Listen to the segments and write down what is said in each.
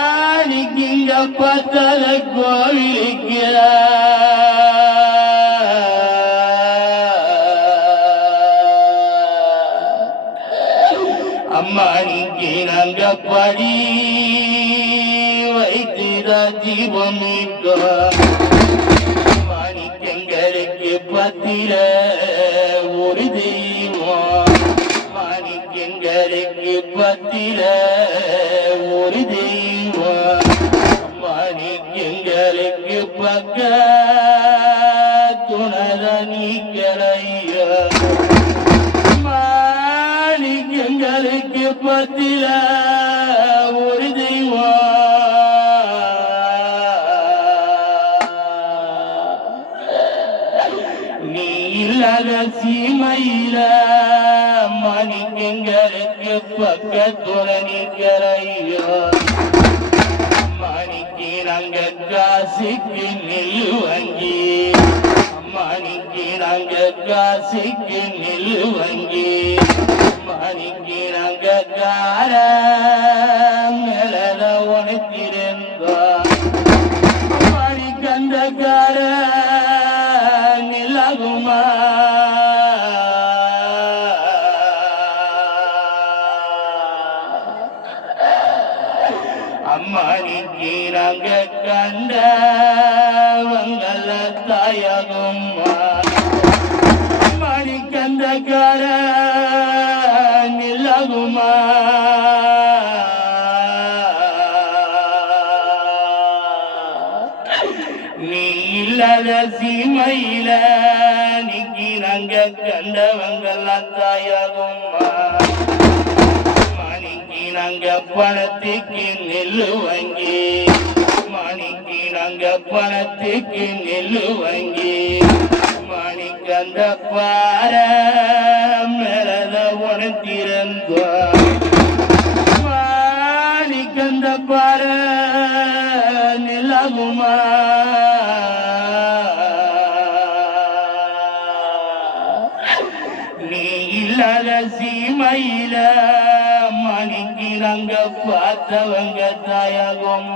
மாணிக்கிங்க பத்தல கோவிலுக்கு அம்மானிக்கு நாங்க படி வைத்திர ஜீவம் மாணிக்கங்களுக்கு பத்திர ஒரு தெய்வம் மாணிக்கங்களுக்கு பத்திர ஒரு தெய்வம் மாணிக்கங்களுக்கு பக்க துணர நீக்கலைய மாணிக்கங்களுக்கு பத்திர ஒரு தெய்வம் நீ இல்லாத சீமையில மாணிக்கங்களுக்கு பக்கத்துற நீக்கலையோ மாணிக்கு நாங்க காசுக்கு நெல்லு வங்கி மாணிக்கு நாங்க காசுக்கு நெல்லு வங்கி மாணிக்கு நாங்க கார மேல உனக்கிருந்தோம் மாணிக்கு அந்த கார நிலகுமா அம்மானிக்கு நாங்க கண்ட வங்கல தாயகும் அம்மானிக்கந்தக்கார நிலகுமா நீ இல்லாத சீமையில நிக்கி நாங்க கண்டவங்கள தாயகும் நாங்க பணத்துக்கு நெல்லு வங்கி மாணிக்கு நாங்க பணத்துக்கு நெல்லு வங்கி மாணிக்கு அந்த பார மேலத உணர்த்திருந்தோம் மாணிக்கு அந்த பார நிலகுமா நீ இல்லாத சீமையில மாணிக்கு நாங்க பார்த்தவங்க தாயகம்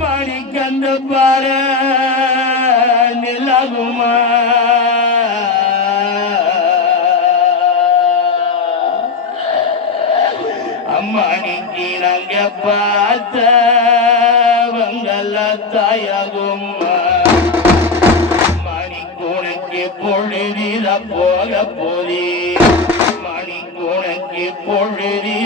மாணிக்கு அந்த பார நிலகுமா அம்மாணிக்கு நாங்க பார்த்தவங்கள தாயகம் மாணிக்கு பொழுதில போக போதே மாணிக்கு பொழுதி